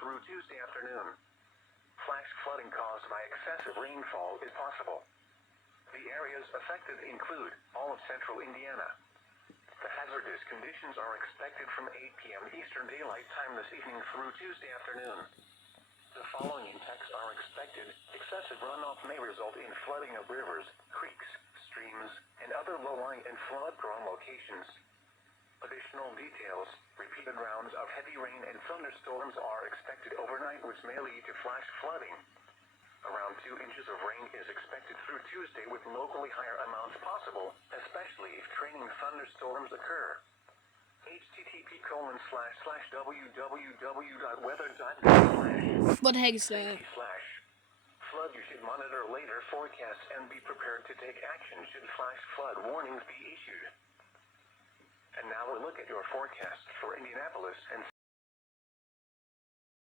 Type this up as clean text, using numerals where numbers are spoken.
through Tuesday afternoon. Flash flooding caused by excessive rainfall is possible. The areas affected include all of central Indiana. The hazardous conditions are expected from 8 p.m. Eastern Daylight Time this evening through Tuesday afternoon. The following impacts are expected. Excessive runoff may result in flooding of rivers, creeks, streams, and other low-lying and flood-prone locations. Additional details: repeated rounds of heavy rain and thunderstorms are expected overnight, which may lead to flash flooding. Around 2 inches of rain is expected through Tuesday, with locally higher amounts possible, especially if training thunderstorms occur. http://www.weather.gov/. What the heck is that? Flood. You should monitor later forecasts and be prepared to take action should flash flood warnings be issued. And now we'll look at your forecast for Indianapolis and